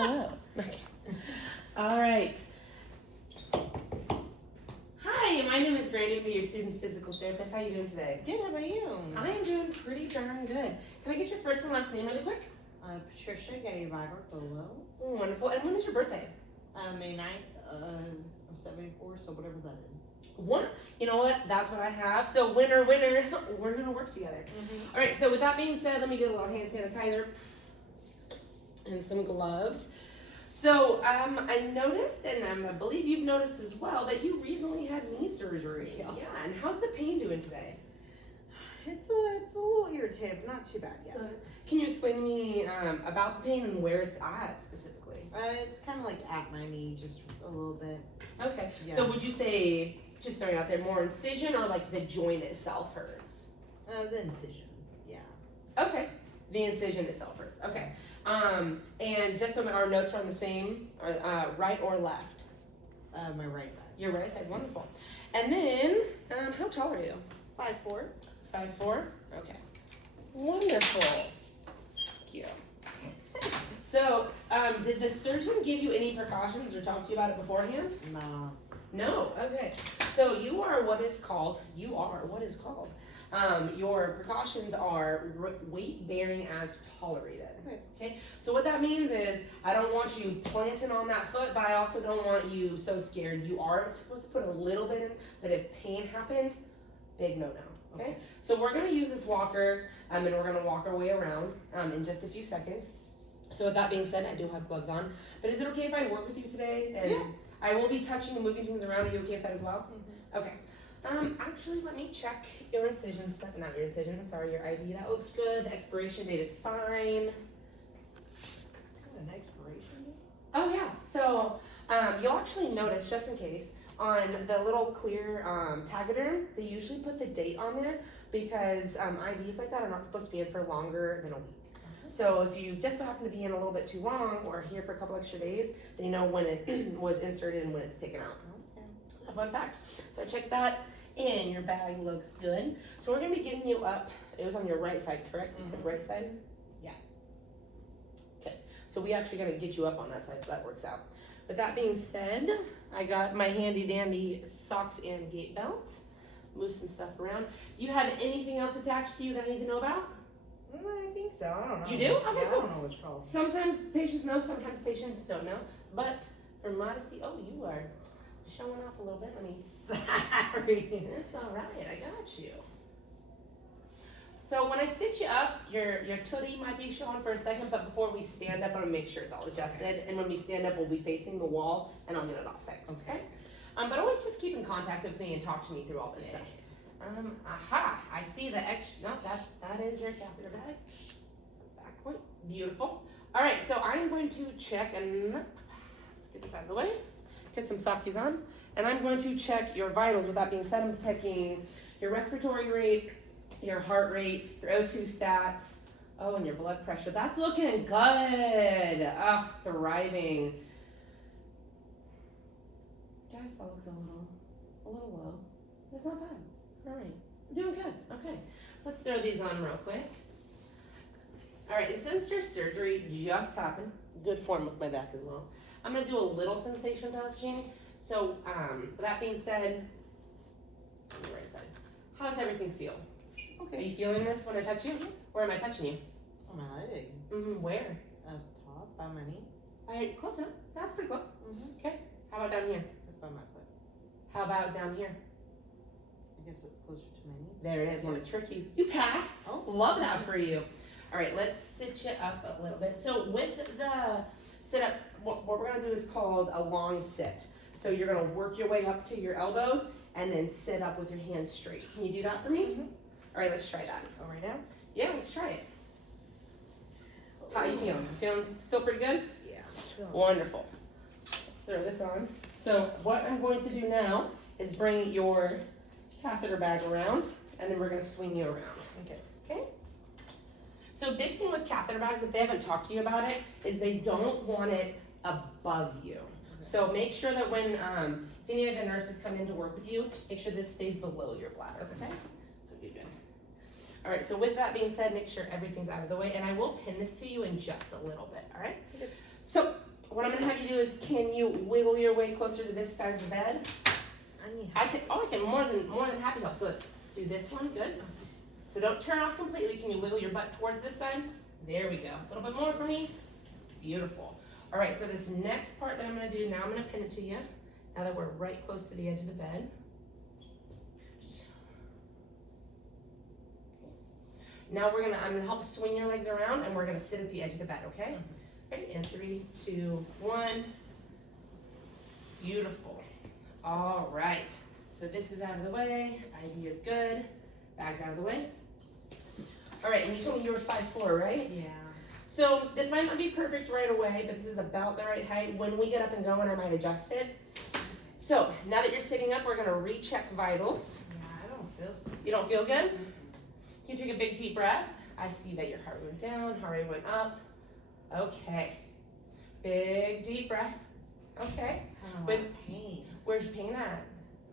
Hello. All right. Hi, my name is Brandy. I'm your student physical therapist. How are you doing today? Good, how about you? I am doing pretty darn good. Can I get your first and last name really quick? Patricia Gay-Vibertolo. Wonderful. And when is your birthday? May 9th, I'm 74, so whatever that is. One. You know what? That's what I have. So winner, winner. We're going to work together. Mm-hmm. All right. So with that being said, let me get a little hand sanitizer and some gloves. So I noticed, and I believe you've noticed as well, that you recently had knee surgery. Yeah. And how's the pain doing today? It's a little irritative, not too bad yet. So, can you explain to me about the pain and where it's at specifically? It's kind of like at my knee, just a little bit. Okay. Yeah. So would you say, just throwing out there, more incision or like the joint itself hurts? The incision, yeah. Okay. The incision itself hurts. Okay. And just so our notes are on the same, right or left? My right side. Your right side, wonderful. And then, how tall are you? 5'4". 5'4"? Okay. Wonderful. Thank you. So, did the surgeon give you any precautions or talk to you about it beforehand? No. No? Okay. So you are what is called, your precautions are weight bearing as tolerated. Okay. So what that means is I don't want you planting on that foot, but I also don't want you so scared. You are supposed to put a little bit in, but if pain happens, big no-no. Okay. So we're going to use this walker, and we're going to walk our way around in just a few seconds. So with that being said, I do have gloves on, but is it okay if I work with you today? And yeah. I will be touching and moving things around. Are you okay with that as well? Mm-hmm. Okay. Actually, let me check your incision stuff. Not your incision. I'm sorry, your ID. That looks good. The expiration date is fine. An expiration date? Oh yeah. So you'll actually notice, just in case, on the little clear Tegaderm, they usually put the date on there because IVs like that are not supposed to be in for longer than a week. So if you just so happen to be in a little bit too long or here for a couple extra days, then you know when it was inserted and when it's taken out. Okay. A fun fact. So I checked that and your bag looks good. So we're gonna be getting you up. It was on your right side, correct? You said right side? Yeah. Okay. So we actually gonna get you up on that side, so that works out. With that being said, I got my handy dandy socks and gait belts. Move some stuff around. Do you have anything else attached to you that I need to know about? I think so. I don't know. You do? Okay, yeah, cool. I don't know what it's called. Sometimes patients know, sometimes patients don't know. But for modesty, oh, you are showing off a little bit. Let me. Sorry. It's all right. I got you. So when I sit you up, your tootie might be showing for a second, but before we stand up, I'm gonna make sure it's all adjusted. Okay. And when we stand up, we'll be facing the wall, and I'll get it all fixed. Okay. But always just keep in contact with me and talk to me through all this stuff. Aha! I see the extra. No, that is your catheter bag. Back point. Beautiful. All right. So I'm going to check and let's get this out of the way. Get some sockies on, and I'm going to check your vitals. With that being said, I'm checking your respiratory rate, your heart rate, your O2 stats. Oh, and your blood pressure. That's looking good. Ah, thriving. Diastole looks a little low. It's not bad. All right, we're doing good. Okay, let's throw these on real quick. All right, and since your surgery just happened, good form with my back as well, I'm gonna do a little sensation touching. So, with that being said, it's on the right side. How does everything feel? Okay. Are you feeling this when I touch you? Where am I touching you? On my leg. Where? Up top, by my knee. All right, close enough. That's pretty close. Okay. How about down here? That's by my foot. How about down here? I guess it's closer to my knee. There it is. Want to trick you? You passed. Oh, love that for you. All right, let's sit you up a little bit. So with the sit up, what we're gonna do is called a long sit. So you're gonna work your way up to your elbows and then sit up with your hands straight. Can you do that for me? All right, let's try that. Oh, right now? Yeah, let's try it. How are you feeling? Feeling still pretty good? Yeah. Wonderful. Let's throw this on. So what I'm going to do now is bring your catheter bag around, and then we're going to swing you around. Okay? So big thing with catheter bags, if they haven't talked to you about it, is they don't want it above you. So make sure that when, if any of the nurses come in to work with you, make sure this stays below your bladder, okay? Good. All right, so with that being said, make sure everything's out of the way, and I will pin this to you in just a little bit, all right? Okay. So is, can you wiggle your way closer to this side of the bed? I can more than happy to help. So let's do this one, good. So don't turn off completely. Can you wiggle your butt towards this side? There we go. A little bit more for me. Beautiful. All right, so this next part that I'm gonna do, now I'm gonna pin it to you. Now that we're right close to the edge of the bed. Now I'm gonna help swing your legs around and we're gonna sit at the edge of the bed, okay? Ready, in 3, 2, 1. Beautiful. All right, so this is out of the way, IV is good, bag's out of the way. All right, and you told me you were 5'4", right? Yeah. So this might not be perfect right away, but this is about the right height. When we get up and going, I might adjust it. So now that you're sitting up, we're gonna recheck vitals. Yeah, I don't feel so. You don't feel good? Can you take a big deep breath? I see that your heart went down, heart rate went up. Okay, big deep breath. Okay, With pain. Where's your pain at?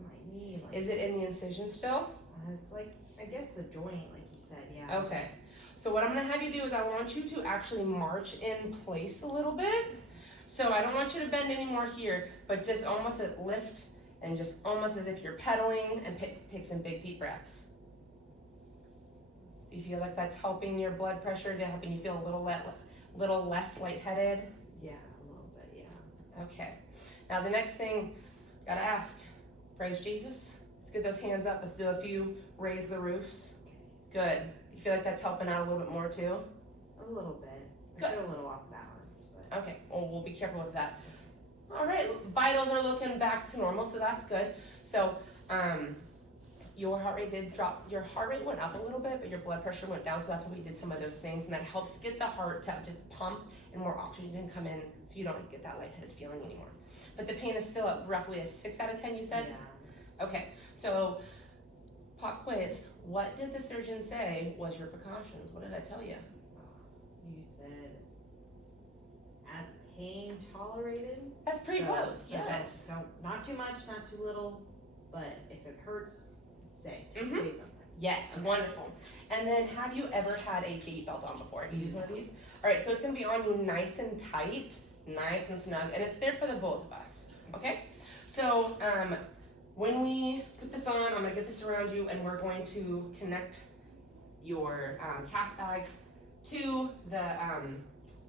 My knee. Like, Is it in the incision still? it's like, I guess the joint, like you said, yeah. Okay, so what I'm gonna have you do is I want you to actually march in place a little bit. So I don't want you to bend anymore here, but just almost lift and just almost as if you're pedaling and take some big deep breaths. Do you feel like that's helping your blood pressure, helping you feel a little less lightheaded? Yeah, a little bit, yeah. Okay, now the next thing, gotta ask, praise Jesus. Let's get those hands up, let's do a few raise the roofs. Good, you feel like that's helping out a little bit more too? A little bit. Good. I feel a little off balance, but. Okay, well, we'll be careful with that. All right, vitals are looking back to normal, so that's good. So, your heart rate did drop, your heart rate went up a little bit, but your blood pressure went down, so that's why we did some of those things, and that helps get the heart to just pump and more oxygen come in, so you don't get that lightheaded feeling anymore. But the pain is still at roughly a 6 out of 10, you said? Yeah. Okay, so pop quiz, what did the surgeon say was your precautions? What did I tell you? You said, as pain tolerated? That's pretty So, close, so yes. So, not too much, not too little, but if it hurts, say Mhm. something. Yes, wonderful. And then have you ever had a gait belt on before? Have you used one of these? All right, so it's gonna be on you nice and tight, nice and snug, and it's there for the both of us, okay? So when we put this on, I'm gonna get this around you and we're going to connect your calf bag to the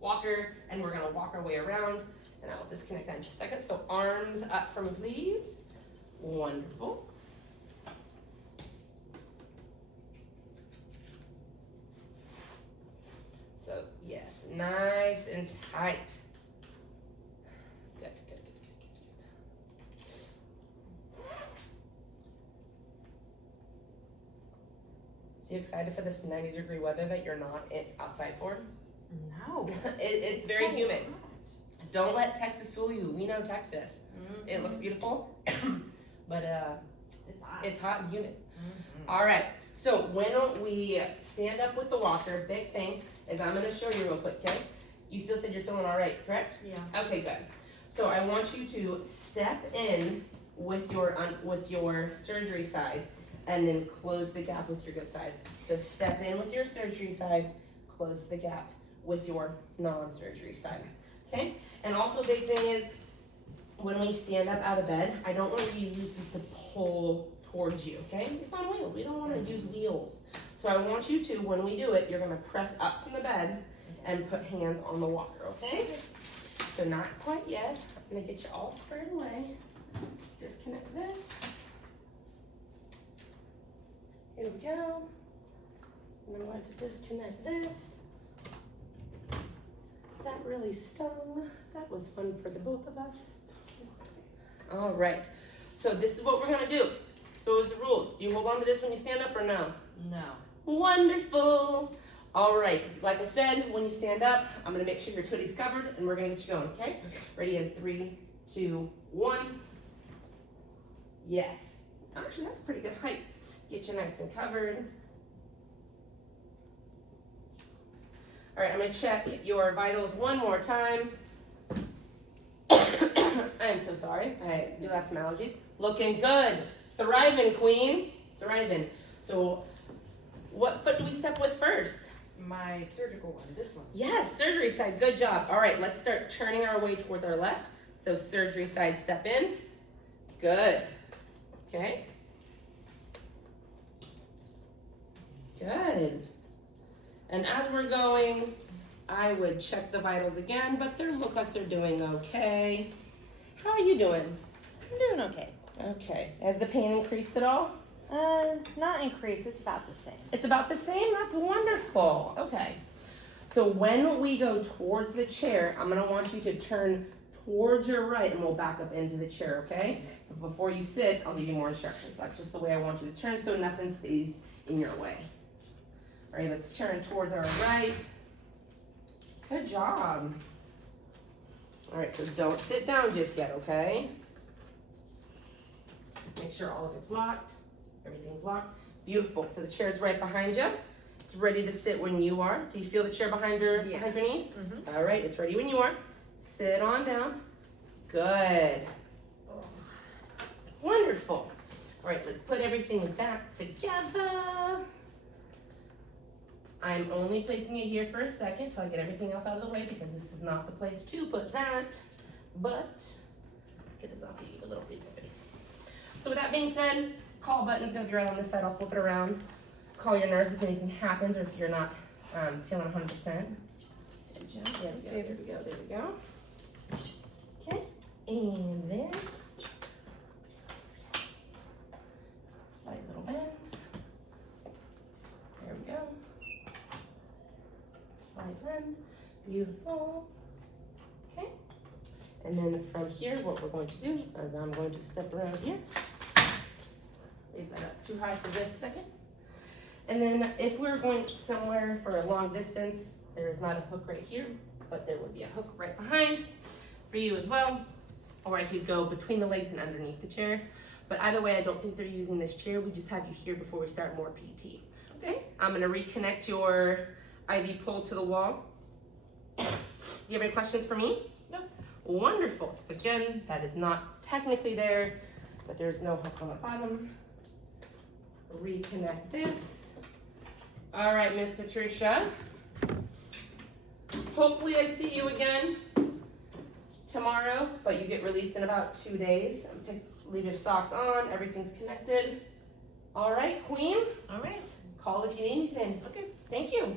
walker and we're gonna walk our way around and I'll disconnect that in just a second. So arms up for me, please. Wonderful. So yes, nice and tight. Good, good, good, good, good, good. So you excited for this 90-degree weather that you're not outside for? No. It's very so humid. hot. Don't let Texas fool you. We know Texas. Mhm. It looks beautiful, but It's hot. it's hot and humid. Mhm. All right, so when we stand up with the walker, big thing is I'm gonna show you real quick, okay? You still said you're feeling all right, correct? Yeah. Okay, good. So I want you to step in with your surgery side and then close the gap with your good side. So step in with your surgery side, close the gap with your non-surgery side, okay? And also big thing is when we stand up out of bed, I don't want you to use this to pull towards you, okay? It's on wheels, we don't wanna use wheels. So I want you to, when we do it, you're gonna press up from the bed and put hands on the walker, okay? So not quite yet. I'm gonna get you all squared away. Disconnect this. Here we go. And I'm going to disconnect this. That really stung. That was fun for the both of us. All right. So this is what we're gonna do. So it's the rules. Do you hold on to this when you stand up or no? No. Wonderful. All right, like I said, when you stand up, I'm gonna make sure your tootie's covered and we're gonna get you going, okay? Ready in 3, 2, 1. Yes. Actually, that's a pretty good height. Get you nice and covered. All right, I'm gonna check your vitals one more time. I am so sorry, I do have some allergies. Looking good. Thriving, queen. Thriving. So, what foot do we step with first? My surgical one, this one. Yes, surgery side, good job. All right, let's start turning our way towards our left. So surgery side, step in. Good. Okay. Good. And as we're going, I would check the vitals again, but they look like they're doing okay. How are you doing? I'm doing okay. Okay. Has the pain increased at all? Not increased, it's about the same. It's about the same? That's wonderful. Okay. So when we go towards the chair, I'm gonna want you to turn towards your right and we'll back up into the chair, okay? But before you sit, I'll give you more instructions. That's just the way I want you to turn so nothing stays in your way. All right, let's turn towards our right. Good job. All right, so don't sit down just yet, okay? Make sure all of it's locked. Everything's locked. Beautiful. So the chair's right behind you. It's ready to sit when you are. Do you feel the chair behind your knees? Mm-hmm. All right, it's ready when you are. Sit on down. Good. Wonderful. All right, let's put everything back together. I'm only placing it here for a second till I get everything else out of the way because this is not the place to put that. But let's get this off a little bit of space. So with that being said, call button's gonna be right on this side. I'll flip it around. Call your nurse if anything happens or if you're not feeling 100%. Good job. There we go. There we go. There we go. Okay. And then slight little bend. There we go. Slight bend. Beautiful. Okay. And then from here, what we're going to do is I'm going to step around here. Raise that up too high for just a second. And then if we're going somewhere for a long distance, there's not a hook right here, but there would be a hook right behind for you as well. Or I could go between the legs and underneath the chair. But either way, I don't think they're using this chair. We just have you here before we start more PT. Okay, I'm gonna reconnect your IV pole to the wall. Do you have any questions for me? No. Wonderful. So again, that is not technically there, but there's no hook on the bottom. Reconnect this. All right, Miss Patricia. Hopefully I see you again tomorrow, but you get released in about 2 days. Leave your socks on, everything's connected. All right, Queen. All right. Call if you need anything. Okay. Thank you.